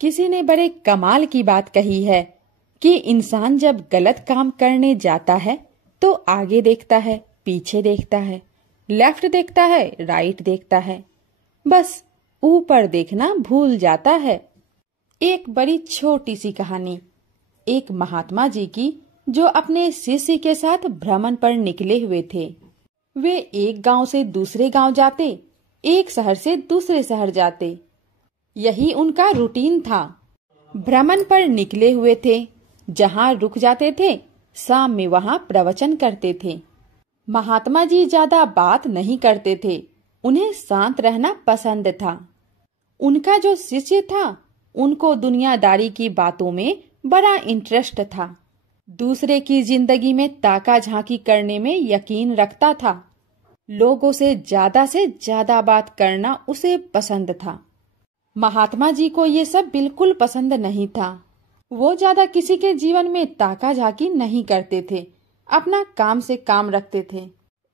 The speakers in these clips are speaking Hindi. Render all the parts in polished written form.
किसी ने बड़े कमाल की बात कही है कि इंसान जब गलत काम करने जाता है तो आगे देखता है, पीछे देखता है, लेफ्ट देखता है, राइट देखता है, बस ऊपर देखना भूल जाता है। एक बड़ी छोटी सी कहानी एक महात्मा जी की, जो अपने शिष्य के साथ भ्रमण पर निकले हुए थे। वे एक गांव से दूसरे गांव जाते, एक शहर से दूसरे शहर जाते, यही उनका रूटीन था। भ्रमण पर निकले हुए थे, जहाँ रुक जाते थे शाम में वहाँ प्रवचन करते थे। महात्मा जी ज्यादा बात नहीं करते थे, उन्हें शांत रहना पसंद था। उनका जो शिष्य था उनको दुनियादारी की बातों में बड़ा इंटरेस्ट था, दूसरे की जिंदगी में ताका झांकी करने में यकीन रखता था, लोगों से ज्यादा बात करना उसे पसंद था। महात्मा जी को ये सब बिल्कुल पसंद नहीं था। वो ज्यादा किसी के जीवन में ताका झाकी नहीं करते थे, अपना काम से काम रखते थे।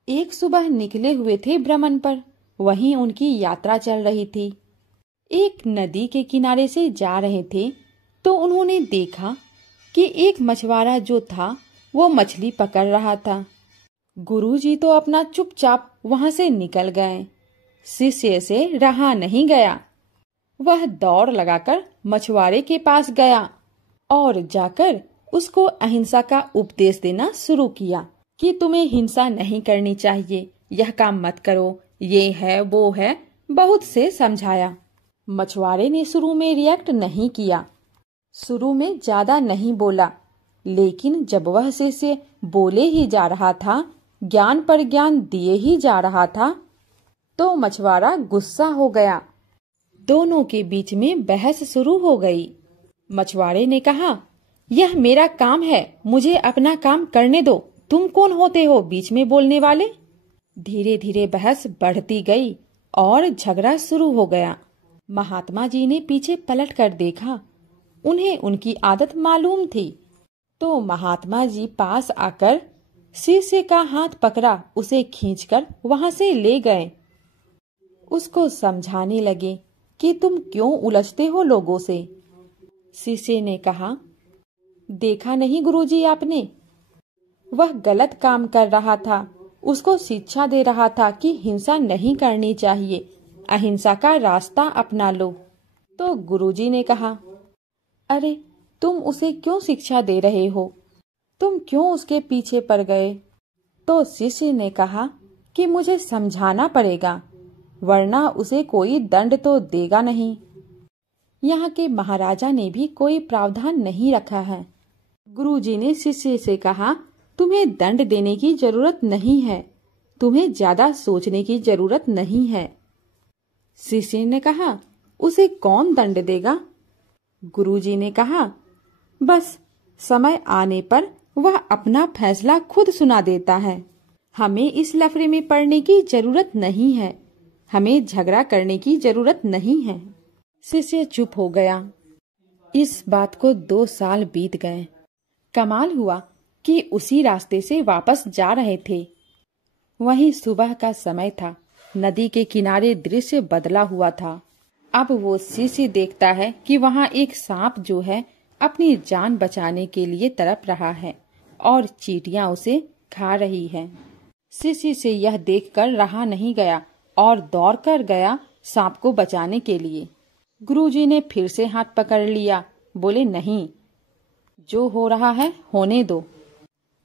एक सुबह निकले हुए थे भ्रमण पर, वहीं उनकी यात्रा चल रही थी। एक नदी के किनारे से जा रहे थे तो उन्होंने देखा कि एक मछुआरा जो था वो मछली पकड़ रहा था। गुरुजी तो अपना चुपचाप वहां से निकल गए। शिष्य से रहा नहीं गया। वह दौड़ लगाकर मछुआरे के पास गया और जाकर उसको अहिंसा का उपदेश देना शुरू किया कि तुम्हें हिंसा नहीं करनी चाहिए, यह काम मत करो, ये है वो है, बहुत से समझाया। मछुआरे ने शुरू में रिएक्ट नहीं किया, शुरू में ज्यादा नहीं बोला, लेकिन जब वह शिष्य बोले ही जा रहा था, ज्ञान पर ज्ञान दिए ही जा रहा था, तो मछुआरा गुस्सा हो गया। दोनों के बीच में बहस शुरू हो गई। मछुआरे ने कहा, यह मेरा काम है, मुझे अपना काम करने दो, तुम कौन होते हो बीच में बोलने वाले। धीरे धीरे बहस बढ़ती गई और झगड़ा शुरू हो गया। महात्मा जी ने पीछे पलट कर देखा, उन्हें उनकी आदत मालूम थी, तो महात्मा जी पास आकर शिष्य का हाथ पकड़ा, उसे खींचकर वहां से ले गए। उसको समझाने लगे कि तुम क्यों उलझते हो लोगों से। शिष्य ने कहा, देखा नहीं गुरुजी आपने, वह गलत काम कर रहा था, उसको शिक्षा दे रहा था कि हिंसा नहीं करनी चाहिए, अहिंसा का रास्ता अपना लो। तो गुरुजी ने कहा, अरे तुम उसे क्यों शिक्षा दे रहे हो, तुम क्यों उसके पीछे पड़ गए। तो शिष्य ने कहा कि मुझे समझाना पड़ेगा, वरना उसे कोई दंड तो देगा नहीं। यहाँ के महाराजा ने भी कोई प्रावधान नहीं रखा है। गुरुजी ने शिष्य से कहा, तुम्हें दंड देने की जरूरत नहीं है, तुम्हें ज्यादा सोचने की जरूरत नहीं है। शिष्य ने कहा, उसे कौन दंड देगा। गुरुजी ने कहा, बस समय आने पर वह अपना फैसला खुद सुना देता है, हमें इस लफड़े में पड़ने की जरूरत नहीं है, हमें झगड़ा करने की जरूरत नहीं है। शिष्य चुप हो गया। इस बात को 2 साल बीत गए। कमाल हुआ कि उसी रास्ते से वापस जा रहे थे। वहीं सुबह का समय था, नदी के किनारे दृश्य बदला हुआ था। अब वो शिष्य देखता है कि वहाँ एक सांप जो है अपनी जान बचाने के लिए तड़प रहा है और चींटियां उसे खा रही है। शिष्य से यह देखकर रहा नहीं गया और दौड़कर गया सांप को बचाने के लिए। गुरुजी ने फिर से हाथ पकड़ लिया, बोले, नहीं, जो हो रहा है होने दो।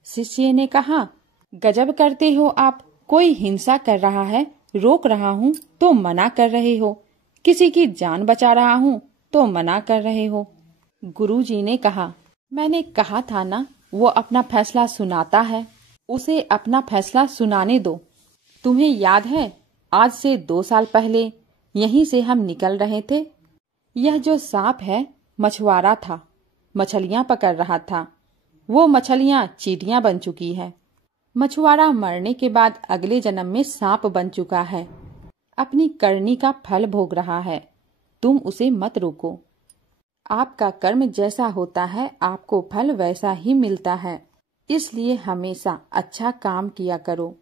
शिष्य ने कहा, गजब करते हो आप, कोई हिंसा कर रहा है, रोक रहा हूँ तो मना कर रहे हो, किसी की जान बचा रहा हूँ तो मना कर रहे हो। गुरुजी ने कहा, मैंने कहा था ना, वो अपना फैसला सुनाता है, उसे अपना फैसला सुनाने दो। तुम्हें याद है, आज से 2 साल पहले यहीं से हम निकल रहे थे। यह जो सांप है मछुआरा था, मछलियां पकड़ रहा था, वो मछलियां चींटियां बन चुकी है। मछुआरा मरने के बाद अगले जन्म में सांप बन चुका है, अपनी करनी का फल भोग रहा है। तुम उसे मत रोको, आपका कर्म जैसा होता है आपको फल वैसा ही मिलता है, इसलिए हमेशा अच्छा काम किया करो।